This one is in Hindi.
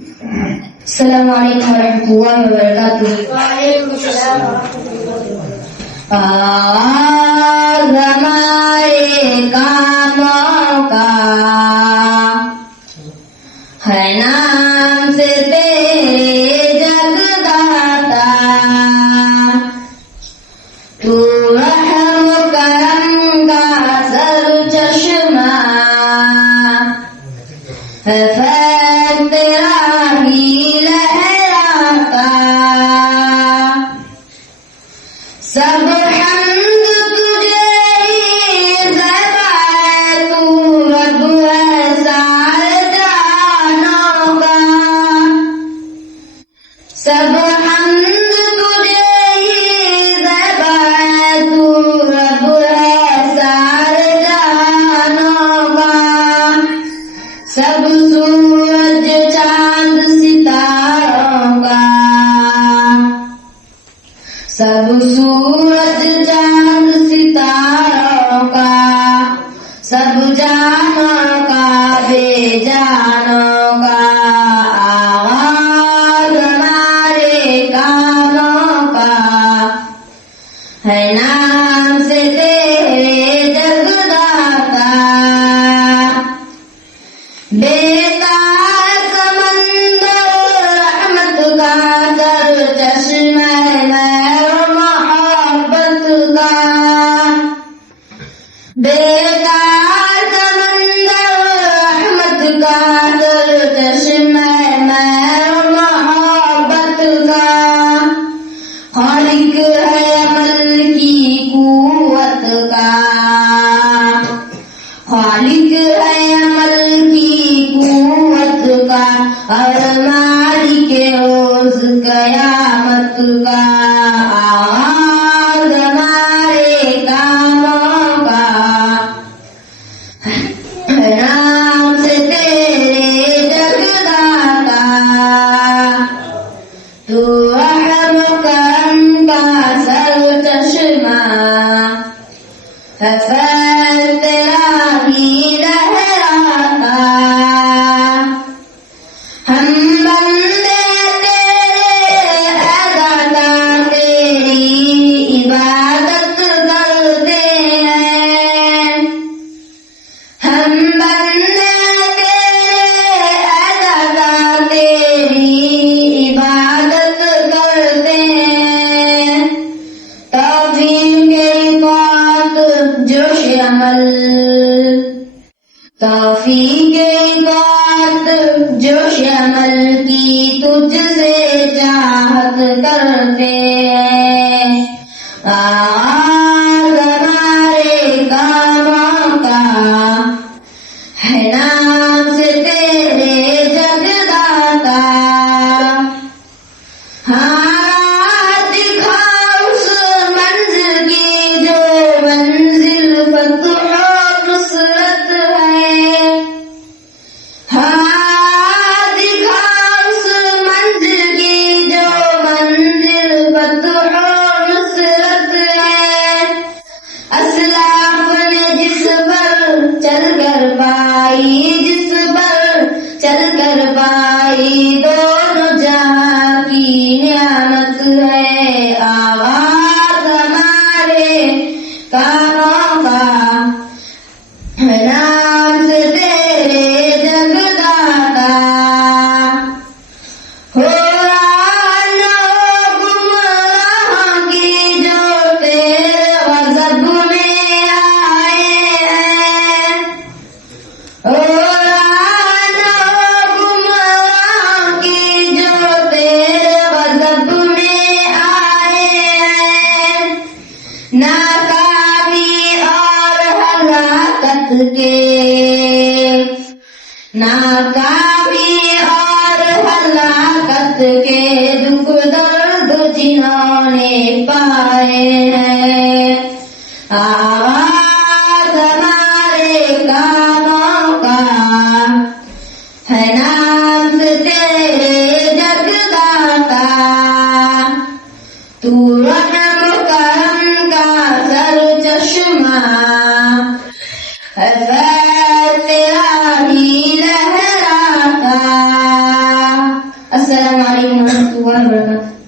अस्सलामुअलैकुम वरहमतुल्लाहि वबरकातुहू। वालेकुमुस्सलाम वरहमतुल्लाहि वबरकातुहू। आगाज़ हमारे कामों का है नाम से तेरे जगदाता। तू रहम करम का सरचश्मा है, फैज़ तेरा ही लहराता। सब हम्द तुझे ही ज़बा है, तू रब है सारे जहानों का। सब हम्द तुझे ही ज़बा है, तू रब है सारे जहानों का। सब सूरज चांद सितारों का, सब सूरज चांद सितारों का, सब जानों का बेजानों का। आगाज़ हमारे कामों का है नाम से तेरे जगदाता। बेतार समंदर रहमत का सरचश्मा है मोहब्बत का। बेतार समंदर रहमत का सरचश्मा है मोहब्बत का। खालिक है अमल की कुव्वत का, खालिक है अमल की कुव्वत का, और मालिक रोज़ क़यामत का। आगाज़ हमारे कामों का है नाम से तेरे जगदाता। तू रहम करम का सरचश्मा है, फैज़ तेरा ही लहराता। हम बंदे तेरे है दाता, तेरी इबादत करते हैं। हम बंदे तेरे है दाता, तेरी इबादत करते हैं। तौफीक इताअत जोश अमल, तौफीक इताअत जोश अमल की तुझसे चाहत करते हैं। आगाज़ हमारे कामों का है नाम से तेरे जगदाता। हाँ दिखा उस मंजिल की जो मंजिल फतह नुसरत है। हाँ दिखा उस मंजिल की जो मंजिल फतह नुसरत है। असलाफ ने जिस पर चल कर पाई, जिस पर चल कर पाई, दोनों जहां की नियामत है। आगाज़ हमारे कामों का है नाम से तेरे जगदाता। हो रानो गुमराह की जो तेरे गज़ब में आए हैं। हो रानो गुमराह की जो तेरे गज़ब में आए हैं। नाकामी और हलाकत के, नाकामी और हलाकत के दुख दर्द जिन्होंने पाए हैं। आगाज़ हमारे कामों का है नाम से तेरे जगदाता। तू रहम करम का सरचश्मा है, फैज़ तेरा ही लहराता। Assalamualaikum warahmatullahi wabarakatuh.